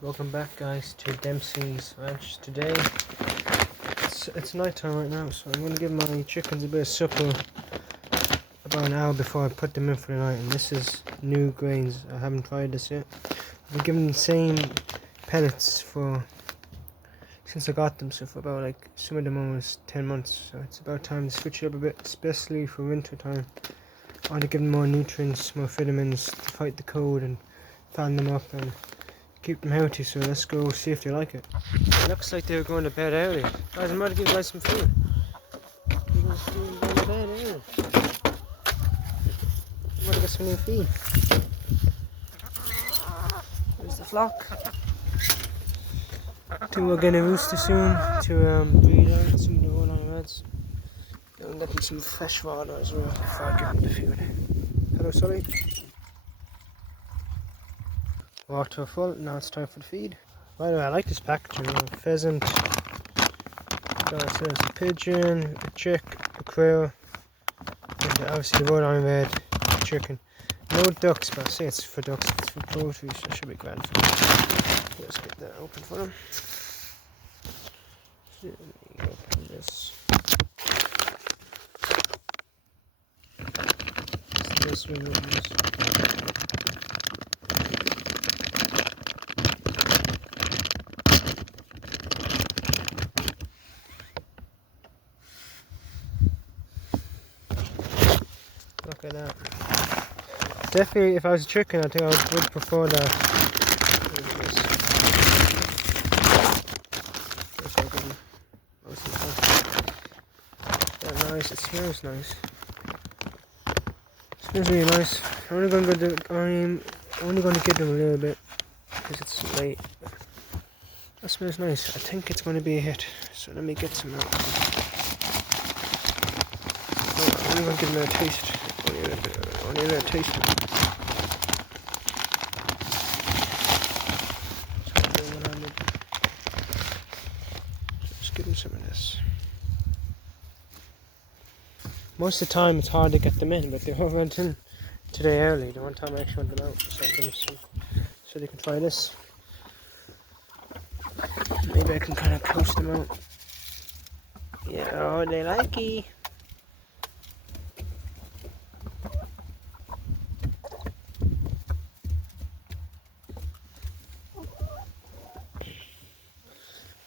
Welcome back, guys, to Dempsey's Ranch. Today it's night time right now, so I'm going to give my chickens a bit of supper about an hour before I put them in for the night. And this is new grains. I haven't tried this yet. I've been giving them the same pellets since I got them, so for about some of them almost 10 months. So it's about time to switch it up a bit, especially for winter time. I want to give them more nutrients, more vitamins to fight the cold and fatten them up and keep them healthy. So let's go see if they like it. It looks like they're going to bed early. Guys, I'm about to give you guys some food. You're going to bed early. I'm about to get some new feed. There's the flock. Two will get a rooster soon to breed out some of the old on reds. I'm getting some fresh water as well before I give them the food. Hello, Sully. Water full, now it's time for the feed. By the way, I like this packaging. Pheasant, it says a pigeon, a chick, a quail, and obviously the wrought-iron red chicken. No ducks, but I say it's for ducks, it's for poultry, so it should be grand for them. Let's get that open for them. Open this. This one opens. Look at that. Definitely, if I was a chicken, I think I would prefer that. That's nice. It smells nice. It smells really nice. I'm only going to give them a little bit because it's late. That smells nice. I think it's going to be a hit. So let me get some out. I'm only going to give them a taste. Only a little taste. Just give them some of this. Most of the time it's hard to get them in, but they all went in today early. The one time I actually went them out, so I give them some so they can try this. Maybe I can kind of coast them out. Yeah, oh, they like it.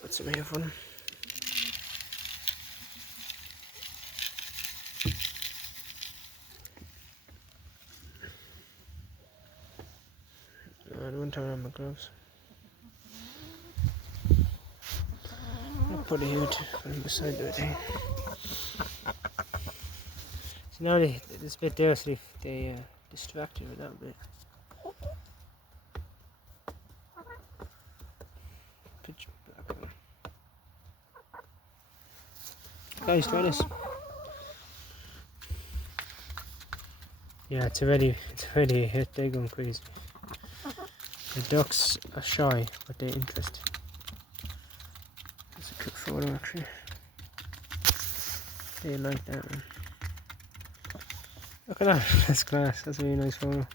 Put some here for them. I don't turn on my gloves. I'll put it here beside the thing. So now this bit there, so they distracted with that bit. Pitch back on. Guys, try this. Yeah, it's already a hit. They're going crazy. The ducks are shy, but they're interested. That's a quick photo, actually. They like that one. Look at that. That's class. That's a really nice photo.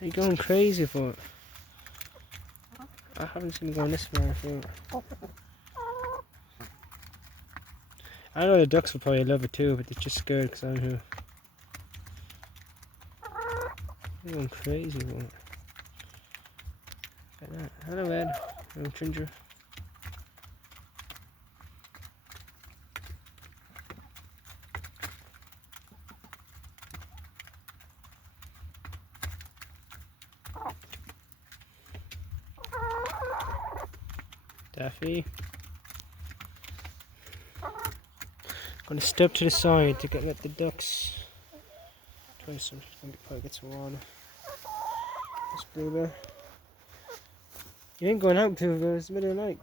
They're going crazy for it. I haven't seen them going this far, I feel. I know the ducks will probably love it too, but they're just scared because I'm here. They're going crazy for it. Look at that. Hello, Ed. Hello, Ginger. Daffy. Gonna step to the side to let the ducks try some. Probably get some water. This bluebell. You ain't going out till it's the middle of the night.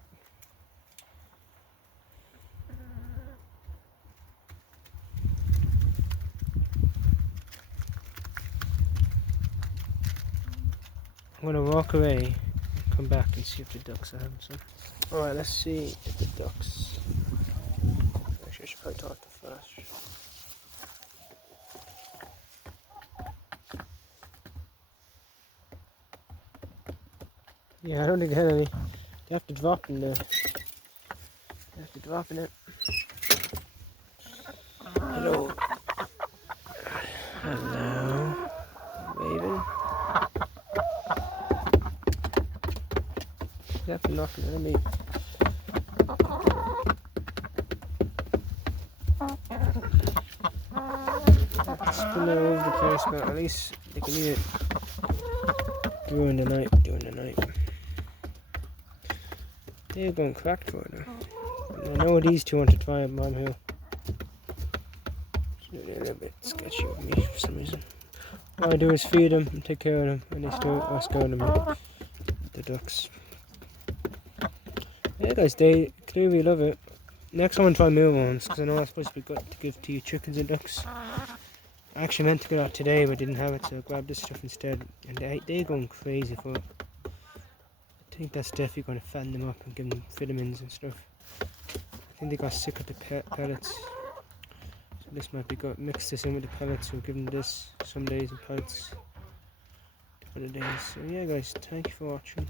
I'm gonna walk away, come back and see if the ducks are having some. Alright, let's see if the ducks. Actually, I should probably talk to Flash. Yeah, I don't think I had any. They have to drop in there. They have to drop in it. Hello. Hello. Raven. They have to knock in it. Let me. Spin it over the place, but at least they can eat it during the night. They're going cracked for it now. I know these two want to try it, but I'm here. They're a little bit sketchy with me for some reason. What I do is feed them and take care of them, and they still scare them. The ducks. Yeah, guys, they clearly love it. Next, I want to try meal ones because I know that's supposed to be good to give to your chickens and ducks. I actually meant to get out today, but didn't have it, so I grabbed this stuff instead. And they're going crazy for it. I think that's definitely going to fatten them up and give them vitamins and stuff. I think they got sick of the pellets. So this might be good. Mix this in with the pellets. We'll give them this some days and pellets other days. So yeah, guys, thank you for watching.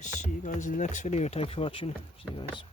See you guys in the next video. Thanks for watching. See you guys.